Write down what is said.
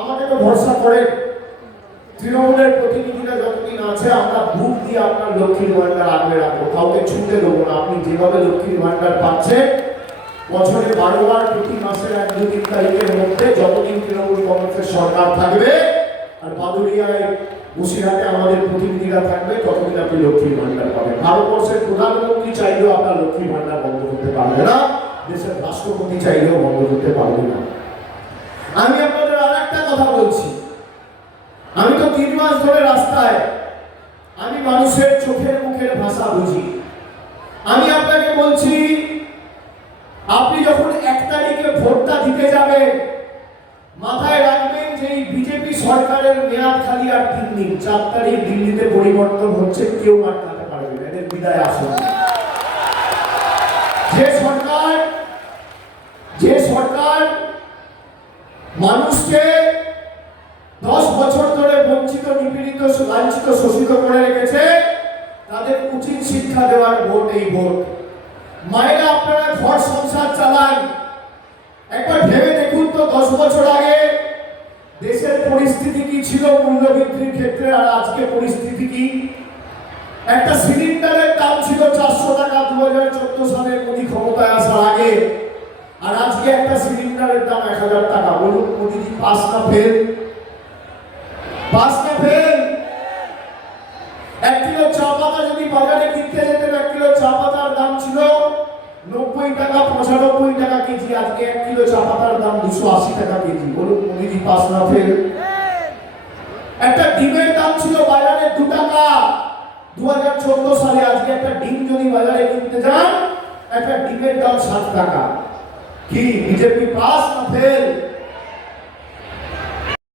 আমাকে তো ভরসা করেন। তৃণমূলের প্রতিনিধিরা যতদিন আছে, আমরা বুক দিয়ে আপনার লক্ষ্মীর ভান্ডার আগলে রাখব। কাউকে ছুঁতে দেবো না। আপনি যেভাবে লক্ষ্মীর ভান্ডার পাচ্ছেন, বছরে বারোবার প্রতি মাসের এক দু তিন তারিখের মধ্যে যতদিন তৃণমূল কংগ্রেসের সরকার থাকবে, আর বাদুরিয়ায় বসিরহাটে আমাদের প্রতিনিধিরা থাকবে, ততদিন আপনি লক্ষ্মীর ভান্ডার পাবেন। ভারতবর্ষের প্রধানমন্ত্রী চাইলেও আপনার লক্ষ্মীর ভান্ডার বন্ধ করতে পারবে না। দেশের রাষ্ট্রপতি চাইলেও বন্ধ করতে পারবে না। আমি একটা কথা বলছি। আমি তো তিন মাস ধরে রাস্তায় আমি মানুষের চোখের মুখের ভাষা বুঝি। আমি আপনাকে বলছি, আপনি যখন এক তারিখে ভোটটা দিতে যাবেন, মাথায় রাখবেন যে এই বিজেপি সরকারের মেয়াদ খালি আর তিন দিন চার তারিখ দিল্লিতে পরিবর্তন হচ্ছে, কেউ আটকাতে পারবে না। এদের বিদায় আসুন। যে সরকার যে সরকার মানুষকে দশ বছর ধরে বঞ্চিত, নিপীড়িত, লাঞ্ছিত, শোষিত করে রেখেছে, তাদের উচিত শিক্ষা দেওয়ার ভোট, এই ভোট। মায়েরা আপনারা ঘর সংসার চালান। একবার ভেবে দেখুন তো, দশ বছর আগে দেশের পরিস্থিতি কি ছিল, মূল্যবৃদ্ধির ক্ষেত্রে, আর আজকে পরিস্থিতি কি? একটা সিলিন্ডারের দাম ছিল চারশো টাকা দু হাজার চোদ্দ সালে মোদী ক্ষমতায় আসার আগে। আর আজকে একটা সিলিন্ডারের দাম এক হাজার টাকা। বলুন, মোদীজি না ফেল পাস ফেল এক কিলো চা পাতা যদি বাজারে কিনতে যেতেন, এক কিলো চা পাতার দাম ছিল নব্বই টাকা, পঁচানব্বই টাকা কেজি। আজকে এক কিলো চা পাতার দাম দুশো আশি টাকা কেজি। বলুন, মোদিজি পাস না ফেল। একটা ডিমের দাম ছিল বাজারে দু টাকা। দু হাজার চোদ্দ সালে আজকে একটা ডিম যদি বাজারে কিনতে যান, একটা ডিমের দাম সাত টাকা। কি, বিজেপি পাস না ফেল?